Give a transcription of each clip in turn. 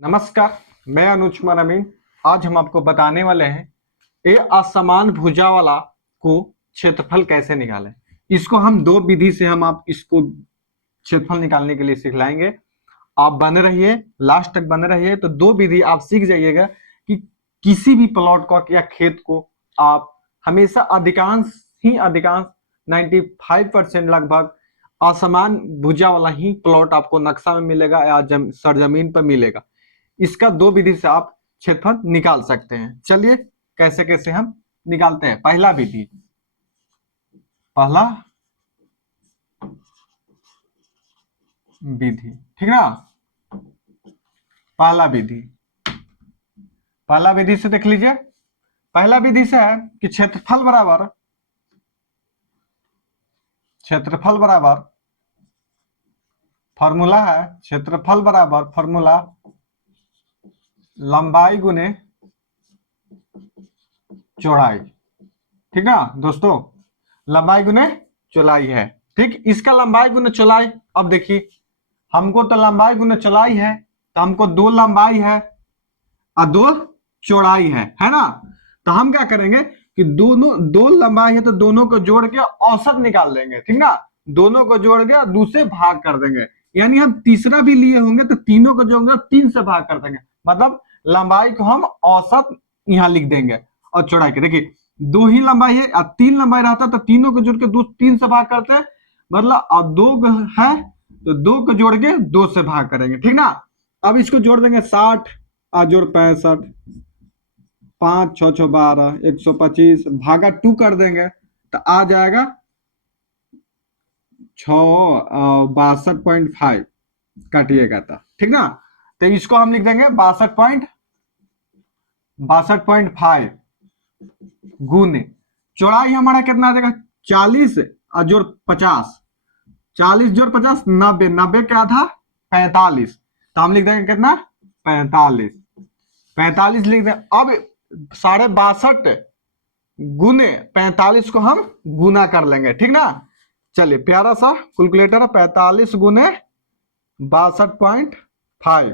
नमस्कार, मैं अनुज कुमार अमीन। आज हम आपको बताने वाले हैं ये असमान भुजा वाला को क्षेत्रफल कैसे निकालें। इसको हम दो विधि से हम आप इसको क्षेत्रफल निकालने के लिए सिखलाएंगे। आप बने रहिए, लास्ट तक बने रहिए तो दो विधि आप सीख जाइएगा कि किसी भी प्लॉट को या खेत को आप हमेशा अधिकांश 95% लगभग असमान भुजा वाला ही प्लॉट आपको नक्शा में मिलेगा या सरजमीन पर मिलेगा। इसका दो विधि से आप क्षेत्रफल निकाल सकते हैं। चलिए कैसे कैसे हम निकालते हैं। पहला विधि, ठीक ना। पहला विधि से देख लीजिए। पहला विधि से है कि क्षेत्रफल बराबर फॉर्मूला है, क्षेत्रफल बराबर फॉर्मूला लंबाई गुने चौड़ाई। ठीक ना दोस्तों, लंबाई गुने चौड़ाई है। ठीक, इसका लंबाई गुने चौड़ाई। अब देखिए, हमको तो लंबाई गुने चौड़ाई है तो हमको दो लंबाई है और दो चौड़ाई है ना। तो हम क्या करेंगे कि दो लंबाई है तो दोनों को जोड़ के औसत निकाल देंगे। ठीक ना, दोनों को जोड़ के दूसरे भाग कर देंगे। यानी हम तीसरा भी लिए होंगे तो तीनों को जोड़ेंगे 3 से भाग कर देंगे। मतलब लंबाई को हम औसत यहाँ लिख देंगे और चौड़ाई के देखिए दो ही लंबाई है, अब 3 लंबाई रहता तो तीनों को जोड़ के 3 से भाग करते हैं। मतलब अब 2 है तो 2 को जोड़ के 2 से भाग करेंगे। ठीक ना, अब इसको जोड़ देंगे 60 और जोड़ 65, 5 6 6 12, 125 भागा 2 कर देंगे तो आ जाएगा 62.5 काटिएगा तो। ठीक ना, तो इसको हम लिख देंगे 62.5 गुने चौड़ाई हमारा कितना आ जाएगा 40 और जोड़ 50, 40 जोड़ 50 90, 90 का आधा 45। तो हम लिख देंगे कितना 45 लिख दें। अब 62.5 गुने 45 को हम गुना कर लेंगे। ठीक ना, चलिए प्यारा सा कैलकुलेटर, 45 गुने 62.5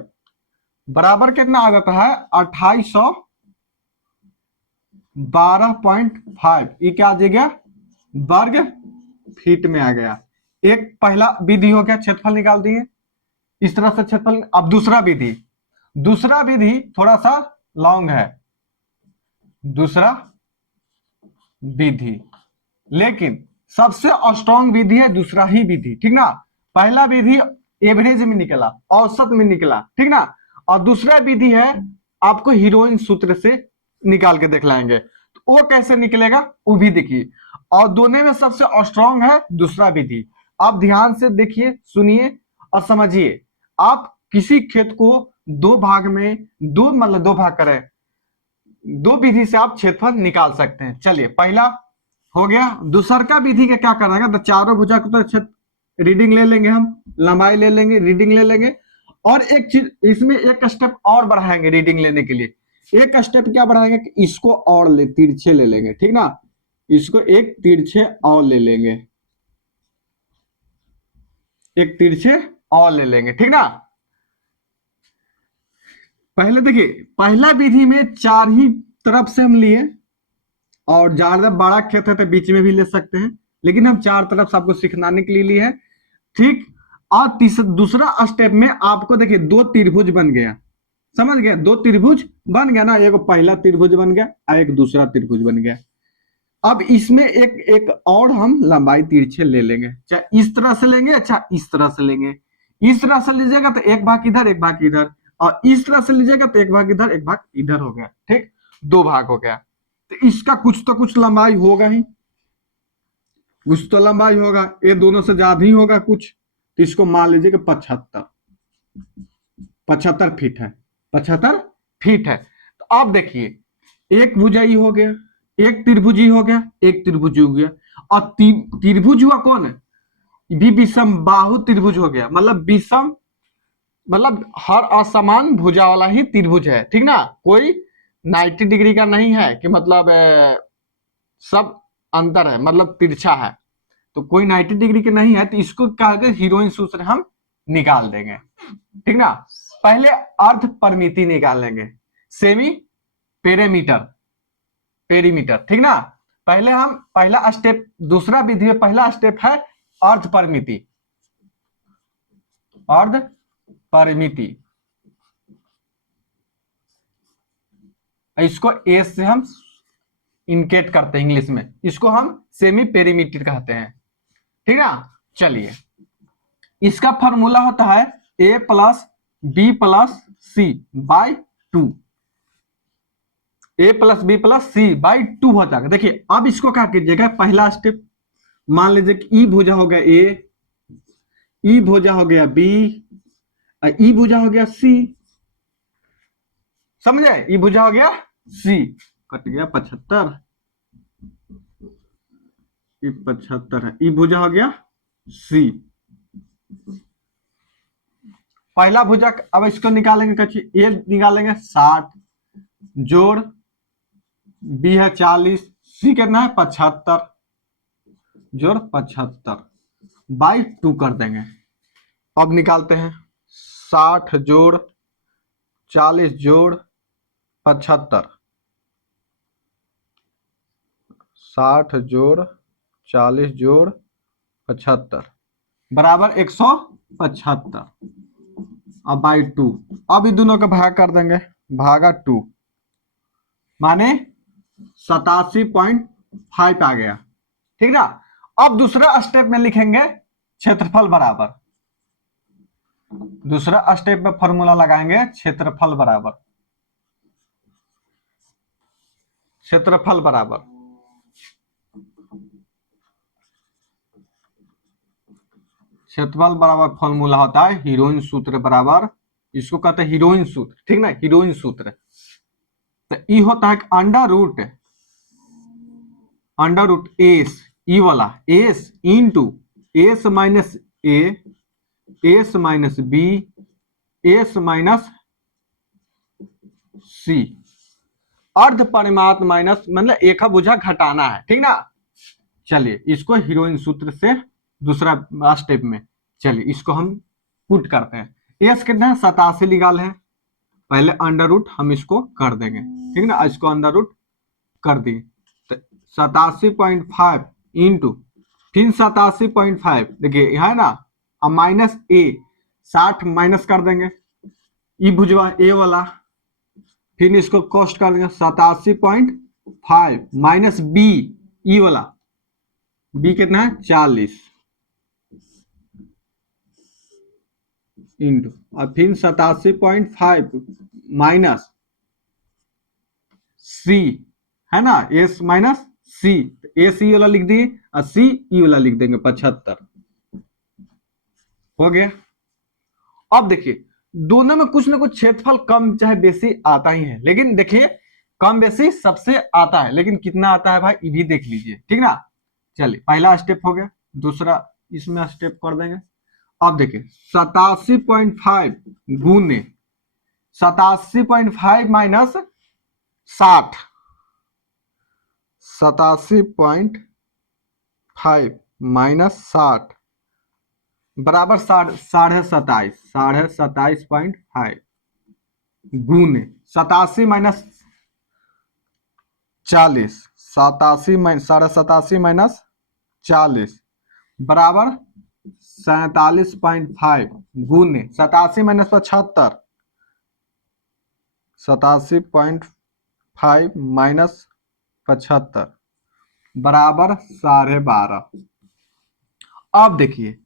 बराबर कितना आ जाता है 2812.5। ये क्या आ गया वर्ग फीट में आ गया। एक पहला विधि हो गया, क्षेत्रफल निकाल दिए इस तरह से क्षेत्रफल। अब दूसरा विधि थोड़ा सा लॉन्ग है, दूसरा विधि लेकिन सबसे स्ट्रॉन्ग विधि है दूसरा ही विधि। ठीक ना, पहला विधि एवरेज में निकला, औसत में निकला। ठीक ना, और दूसरा विधि है आपको हीरोइन सूत्र से निकाल के दिखलाएंगे, तो वो कैसे निकलेगा वो भी देखिए। और दोनों में सबसे स्ट्रॉन्ग है दूसरा विधि। आप ध्यान से देखिए, सुनिए और समझिए। आप किसी खेत को दो भाग करें, दो विधि से आप क्षेत्रफल निकाल सकते हैं। चलिए पहला हो गया। दूसर का विधि का क्या करना है, तो चारों भुजा को तो रीडिंग ले लेंगे, हम लंबाई ले लेंगे, रीडिंग ले लेंगे। और एक चीज इसमें एक स्टेप और बढ़ाएंगे रीडिंग लेने के लिए। एक स्टेप क्या बढ़ाएंगे कि इसको और तिरछे ले लेंगे। ठीक ना, इसको एक तिरछे और ले लेंगे, एक तिरछे और ले लेंगे। ठीक ना, पहले देखिए पहला विधि में चार ही तरफ से हम लिए, और ज्यादा बड़ा खेत है तो बीच में भी ले सकते हैं, लेकिन हम चार तरफ से आपको सिखाने के लिए लिए है। ठीक, और दूसरा स्टेप में आपको देखिए दो त्रिभुज बन गया, समझ गया, दो त्रिभुज बन गया ना, एक पहला त्रिभुज बन गया और एक दूसरा त्रिभुज बन गया। अब इसमें एक एक और हम लंबाई तिरछे ले लेंगे, चाहे इस तरह से लेंगे चाहे इस तरह से लेंगे। इस तरह से लीजिएगा तो एक भाग इधर एक भाग इधर, और इस तरह से लीजिएगा तो एक भाग इधर एक भाग इधर हो गया। ठीक, दो भाग हो गया। तो इसका कुछ तो कुछ लंबाई होगा ही, कुछ तो लंबाई होगा, ये दोनों से ज्यादा ही होगा कुछ। तो इसको मान लीजिए कि 75 फीट है, 75 फीट है। तो आप देखिए एक भुजाई हो गया, एक त्रिभुजी हो गया, एक त्रिभुजी हो गया, और त्रिभुज हुआ कौन है, भी विषम बाहु त्रिभुज हो गया। मतलब विषम मतलब हर असमान भुजा वाला ही त्रिभुज है। ठीक ना, कोई 90 डिग्री का नहीं है कि मतलब सब अंतर है, मतलब तिरछा है। तो कोई 90 डिग्री के नहीं है, तो इसको क्या हीरोइन सूत्र हम निकाल देंगे। ठीक ना, पहले अर्ध परिमिति निकालेंगे, सेमी पेरीमीटर, पेरीमीटर, ठीक ना। पहले हम पहला स्टेप, दूसरा विधि में पहला स्टेप है अर्ध परिमिति, अर्ध परिमिति, इसको ए से हम इंडिकेट करते हैं इंग्लिश में, इसको हम सेमी पेरीमीटर कहते हैं, ठीक ना। चलिए, इसका फॉर्मूला होता है a plus b plus c by 2, a plus b plus c by 2 हो जाएगा। देखिए अब इसको क्या कीजिएगा, पहला स्टेप मान लीजिए कि ई भुजा हो गया a, ई भुजा हो गया b, ई भुजा हो गया c, समझे, ई भुजा हो गया c, कट गया 75, ये 75 है, ई भुजा हो गया c, पहला भुजा। अब इसको निकालेंगे, कच्ची ए निकालेंगे 60 जोड़ बी है 40, सी कितना है 75 जोड़ 75 बाई 2 कर देंगे। अब निकालते हैं 60 जोड़ 40 जोड़ 75, 60 जोड़ 40 जोड़ 75 बराबर 175, अब बाई 2। अब इन दोनों का भाग कर देंगे, भागा 2, माने 87.5 आ गया, ठीक ना। अब दूसरा स्टेप में लिखेंगे क्षेत्रफल बराबर, दूसरा स्टेप में फॉर्मूला लगाएंगे क्षेत्रफल बराबर, क्षेत्रफल बराबर, क्षेत्रफल बराबर फॉर्मूला होता है हीरोइन सूत्र बराबर, इसको कहते हैं हीरोइन सूत्र, ठीक ना, हीरोइन सूत्र। तो ई होता है अंडर रूट एस, ई वाला S into S minus A, S minus B, S minus C, अर्ध परिमात माइनस, मतलब एक भुजा घटाना है, ठीक ना। चलिए इसको हीरोइन सूत्र से दूसरा स्टेप में, चलिए इसको हम पुट करते हैं। एस कितना है 87 निकाल है, पहले अंडर रूट हम इसको कर देंगे, ठीक ना, इसको अंडर रूट कर दिए, तो 87.5 इंटू फिर 87.5, देखिए है ना, अब माइनस ए 60 माइनस कर देंगे, ई भुजवा ए वाला, फिर इसको कॉस्ट कर देंगे 87.5 माइनस बी, ई वाला बी कितना है 40 इंटू, और फिर 87.5 माइनस सी, है ना, एस माइनस सी, ए सी वाला लिख दिए और सी ई वाला लिख देंगे 75, हो गया। अब देखिए दोनों में कुछ ना कुछ क्षेत्रफल कम चाहे बेसी आता ही है, लेकिन देखिए कम बेसी सबसे आता है, लेकिन कितना आता है भाई ये भी देख लीजिए, ठीक ना। चलिए पहला स्टेप हो गया, दूसरा इसमें स्टेप कर देंगे। अब देखिए 87.5 गुने 87.5 माइनस 60, 87.5 माइनस 60 बराबर 27.5 गुने 87 माइनस 40, 87 माइनस 40 बराबर 47.5 गुने 87 माइनस 75, 87.5 माइनस 75 बराबर 12.5। अब देखिए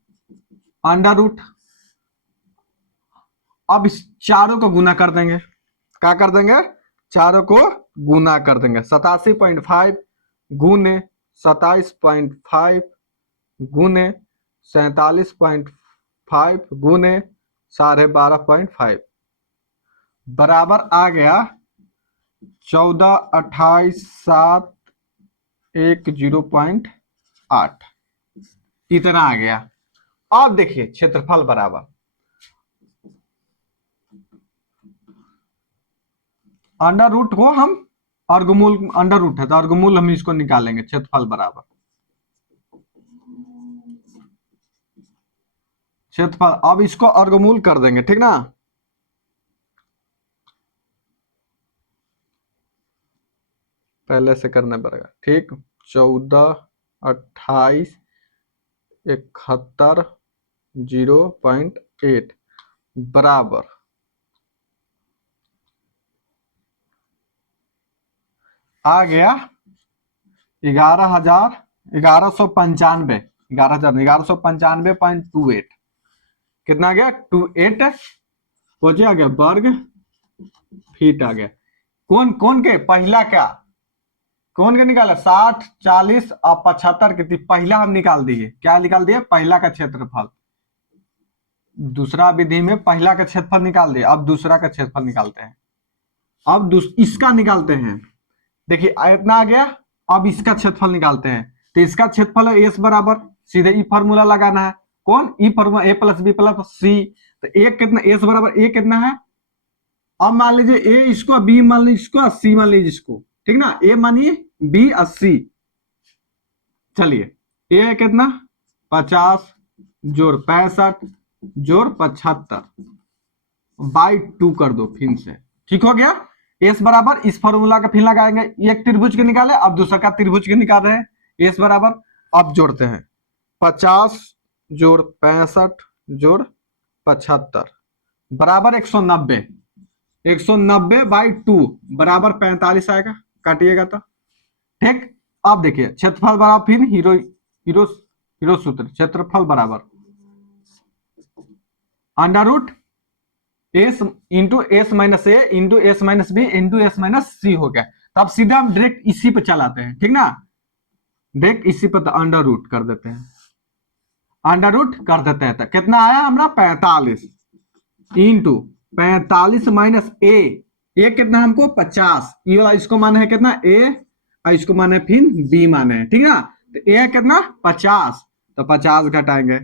अंडर रूट, अब इस चारों को गुना कर देंगे, क्या कर देंगे, चारों को गुना कर देंगे, 87.5 गुने 27.5 गुने 47.5 गुने 12.5 बराबर आ गया 14,28,7,1,0.8, इतना आ गया। अब देखिए क्षेत्रफल बराबर अंडर रूट को हम अर्गमूल, अंडर रूट है तो अर्गमूल हम इसको निकालेंगे, क्षेत्रफल बराबर क्षेत्रफल, अब इसको अर्गमूल कर देंगे, ठीक ना, पहले से करना पड़ेगा, ठीक। 14, 28, 71, 0.8 बराबर आ गया 11,000, 1195, 11,995.28। कितना आ गया? 28 पहुंचे, आ गया वर्ग फीट आ गया। कौन कौन के? पहला क्या, कौन के निकाला? 60, 40 और 75 के पहला हम निकाल दिए। क्या निकाल दिए? पहला का क्षेत्रफल। दूसरा विधि में पहला का क्षेत्रफल निकाल दिया, अब दूसरा का क्षेत्रफल निकालते हैं। अब इसका निकालते हैं। देखिए इतना आ गया, अब इसका क्षेत्रफल निकालते हैं। तो इसका क्षेत्रफल है एस बराबर, सीधे ई फॉर्मूला लगाना है। कौन? ई फॉर्मूला, ए प्लस बी प्लस सी। तो ए कितना? एस बराबर ए कितना है? अब मान लीजिए ए इसको, बी मान लीजिए इसको, सी मान लीजिए इसको, ठीक ना। ए मानिए, बी 80। चलिए ए है कितना? 50 जोड़ 65 जोड़ 75 बाई 2 कर दो फिर से, ठीक हो गया। एस बराबर, इस फॉर्मूला का फिर लगाएंगे। एक त्रिभुज के निकाले, अब दूसरा का त्रिभुज के निकाल रहे हैं। एस बराबर, अब जोड़ते हैं 50 जोड़ 65 जोड़ 75 बराबर 190। 190 बाई 2 बराबर 45 आएगा, काटिएगा तो, ठीक। अब देखिए क्षेत्रफल बराबर, फिर हीरो हीरो हीरो सूत्र, क्षेत्रफल बराबर under root S into S minus A into S minus B into S minus C हो गया। तो अब सीधा हम डायरेक्ट इसी पे चलाते हैं, ठीक ना। डायरेक्ट इसी पे अंडर रूट कर देते हैं, अंडर रूट कर देते हैं। तो कितना आया हमारा? 45 इंटू 45 माइनस ए कितना हमको? 50। ये वाला इसको माने है कितना? ए, और इसको माने फिर बी माने है, ठीक ना। तो ए कितना? 50, तो 50 घटाएंगे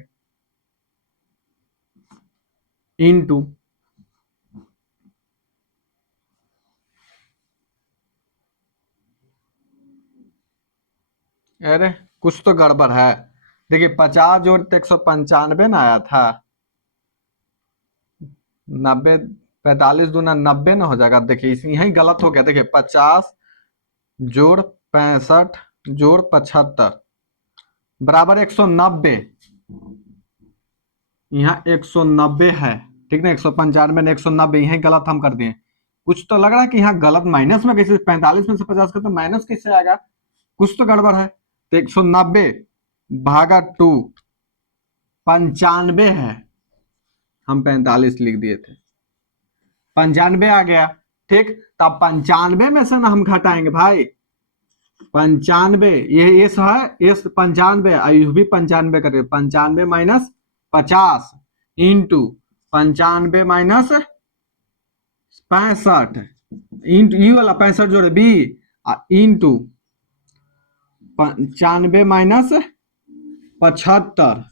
इंटू, अरे कुछ तो गड़बड़ है। देखिए 50 जोड़ 195 ना आया था, 90, 45 दूना 90 ना हो जाएगा। देखिए इसमें यही गलत हो गया। देखिए 50 जोड़ 65 जोड़ 75 बराबर 190। यहाँ 190 है, ठीक ना। 195 ने 190, यही गलत हम कर दिए। कुछ तो लग रहा है कि यहाँ गलत, माइनस में कैसे? 45 में से 50 का तो माइनस कैसे आएगा? कुछ तो गड़बड़ है। तो 190 भागा 2, 95 है, हम 45 लिख दिए थे, 95 आ गया, ठीक। तब 95 में से ना हम घटाएंगे भाई, 95 ये एस है, एस 95, यू भी 95 करें। 95 माइनस 50 इंटू 95 माइनस 65 इंटू ई वाला 65 जोड़े बी इंटू 95 माइनस 75,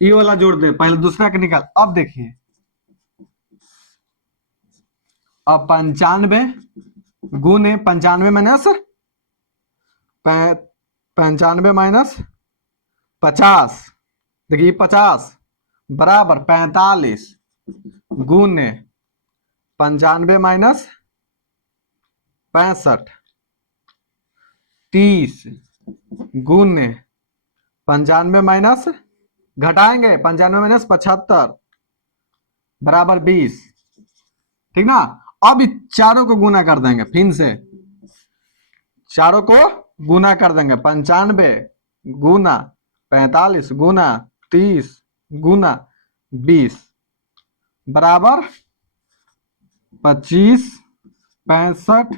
ई वाला जोड़ दे, पहले दूसरा के निकाल। अब देखिए, अब 95 गुने 95 माइनस 95 माइनस 50, देखिए 50 बराबर 45 गुने 95 माइनस 65, 30 गुने 95 माइनस, घटाएंगे 95 माइनस 75 बराबर 20, ठीक ना। अब चारों को गुना कर देंगे, फिर से चारों को गुना कर देंगे। 95 गुना 45 गुना 30 गुना 20 बराबर 25, 65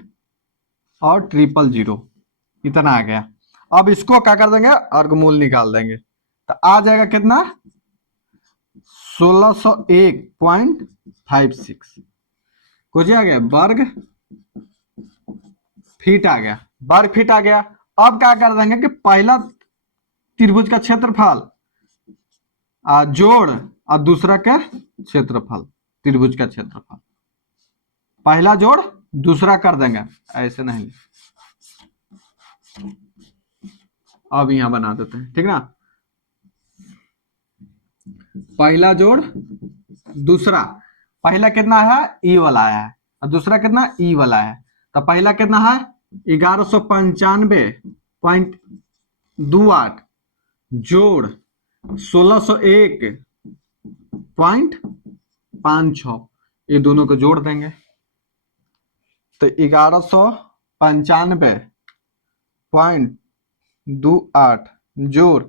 और 000, इतना आ गया। अब इसको क्या कर देंगे? वर्गमूल निकाल देंगे, तो आ जाएगा कितना? 1601.56 कुछ आ गया, वर्ग फीट आ गया, वर्ग फीट आ गया। अब क्या कर देंगे कि पहला त्रिभुज का क्षेत्रफल जोड़ और दूसरा का क्षेत्रफल, त्रिभुज का क्षेत्रफल, पहला जोड़ दूसरा कर देंगे, ऐसे नहीं। अब यहां बना देते हैं, ठीक ना। पहला जोड़ दूसरा, पहला कितना है? ई वाला है, और दूसरा कितना? ई वाला है। तो पहला कितना है? 1195.28 जोड़ 1601.56, ये दोनों को जोड़ देंगे तो 1195.28 जोड़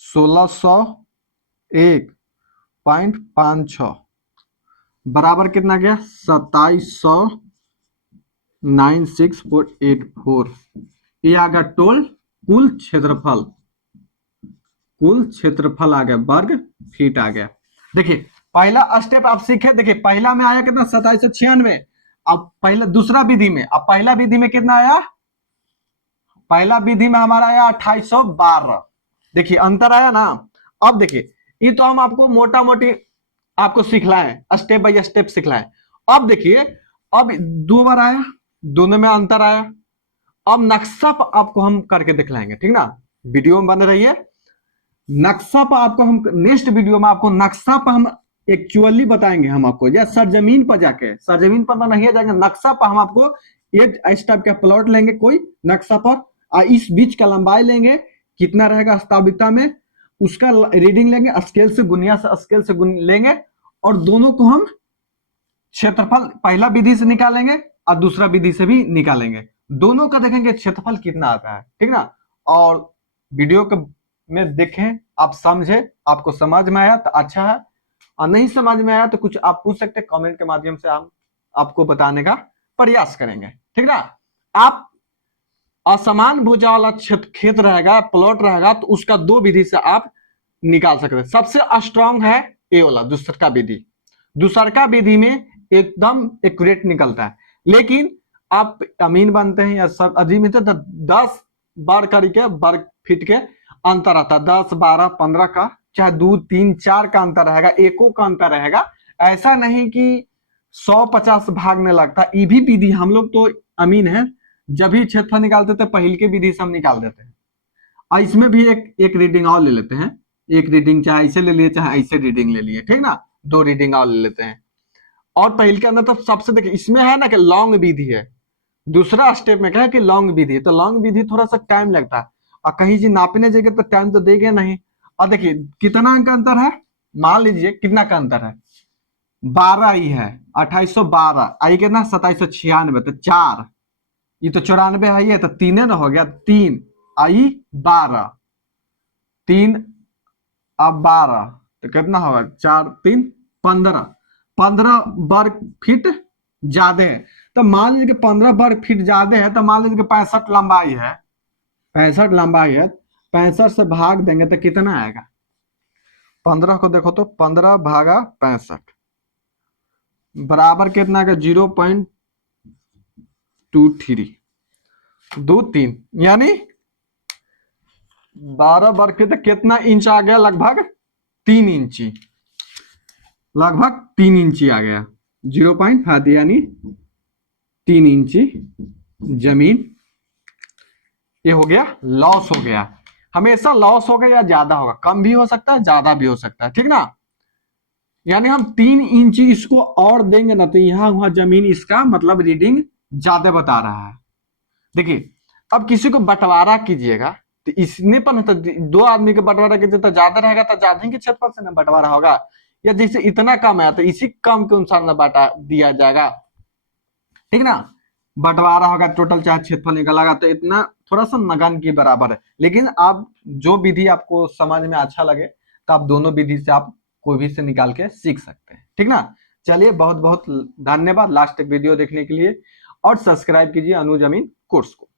1601.56 बराबर कितना गया 2796.84। ये आ गया कुल क्षेत्रफल आ गया, वर्ग फीट आ गया। देखिए पहला स्टेप आप सीखे, देखिए पहला में आया कितना 2796, अब पहला दूसरा विधि में, अब पहला विधि में कितना आया, पहला विधि में हमारा आया 2812। देखिए अंतर आया ना। अब देखिए ये तो हम आपको मोटा मोटी आपको सिखलाएं, स्टेप बाय स्टेप सिखलाएं। अब देखिए अब 2 बार आया, दोनों में अंतर आया। अब नक्शा पर आपको हम करके दिखलाएंगे, ठीक ना, वीडियो में बन रही है। नक्शा पर आपको हम नेक्स्ट वीडियो में आपको नक्शा पर हम एक्चुअली बताएंगे, हम आपको या सरजमीन पर जाके, सरजमीन पर तो नहीं जाएंगे, नक्शा पर हम आपको एक इस टाइप का प्लॉट लेंगे कोई नक्शा पर, इस बीच का लंबाई लेंगे कितना रहेगा स्थापिता में, उसका रीडिंग लेंगे, स्केल से गुनिया से स्केल से लेंगे, और दोनों को हम क्षेत्रफल पहला विधि से निकालेंगे और दूसरा विधि से भी निकालेंगे, दोनों का देखेंगे क्षेत्रफल कितना आता है, ठीक ना। और वीडियो को में देखें, आप समझे, आपको समझ में आया तो अच्छा है, और नहीं समझ में आया तो कुछ आप पूछ सकते हैं, कमेंट के माध्यम से हम आपको बताने का प्रयास करेंगे, ठीक ना। आप असमान भुजा वाला खेत रहेगा, प्लॉट रहेगा, तो उसका 2 विधि से आप निकाल सकते हैं। सबसे स्ट्रांग है ए वाला दूसरा विधि, दूसरा विधि में एकदम एक्यूरेट निकलता है, लेकिन आप अमीन बनते हैं या सब अजीब तो 10 बार करके वर्ग फीट के अंतर आता है, 10 12 15 का, चाहे 2 3 4 का अंतर रहेगा, एको का अंतर रहेगा, ऐसा नहीं कि 150 भागने लगता। ये भी विधि हम लोग तो अमीन है, जब भी क्षेत्रफल निकालते थे पहले की विधि से हम निकाल देते हैं, और इसमें भी एक रीडिंग और ले लेते हैं, एक रीडिंग चाहे ऐसे ले लिए चाहे ऐसे रीडिंग ले लिए, ठीक ना, 2 रीडिंग और ले लेते हैं। और पहले के अंदर तो सबसे देखिए इसमें है ना कि लॉन्ग विधि है, दूसरा स्टेप में क्या है कि लॉन्ग विधि है, तो लॉन्ग विधि थोड़ा सा टाइम लगता है, और कहीं जी नापने जाएंगे तो टाइम तो देंगे नहीं। और देखिए कितना अंक अंतर है, मान लीजिए कितना का अंतर है, 12 ही है, 2812 आई कितना 2796, तो 4, ये तो 94 है, तो 3 ना हो गया, 3 आई 12, 3 अब 12 तो कितना होगा 4 3 15 वर्ग फीट ज्यादा है, तो मान लीजिए कि 15 वर्ग फीट ज्यादा है, तो मान लीजिए कि 65 लंबाई है, 65 लंबाई है, 65 से भाग देंगे तो कितना आएगा, 15 को देखो तो 15 भागा 65 बराबर कितना आएगा 0.23 2 3, यानी 12 वर्ग फीट कितना इंच आ गया, लगभग 3 इंची, लगभग 3 इंची आ गया, 0.5 यानी 3 इंची जमीन ये हो गया, लॉस हो गया। हमेशा लॉस होगा या ज्यादा होगा, कम भी हो सकता है ज्यादा भी हो सकता है, ठीक ना। यानी हम 3 इंची इसको और देंगे ना, तो यहां वहां जमीन इसका मतलब रीडिंग ज्यादा बता रहा है। देखिए अब किसी को बंटवारा कीजिएगा तो इसने पर तो 2 आदमी के बंटवारा कीजिए तो ज्यादा रहेगा, तो ज्यादा ही के क्षेत्रफल से ना बंटवारा होगा, या जैसे इतना कम है तो इसी कम के अनुसार ना बांटा दिया जाएगा, ठीक ना। बंटवारा होगा टोटल चाहे क्षेत्रफल निकलेगा तो इतना थोड़ा सा नगन के बराबर है, लेकिन आप जो विधि आपको समझ में अच्छा लगे तो आप दोनों विधि से आप कोई भी से निकाल के सीख सकते हैं, ठीक ना। चलिए बहुत बहुत धन्यवाद लास्ट तक वीडियो देखने के लिए, और सब्सक्राइब कीजिए अनुज अमीन कोर्स को।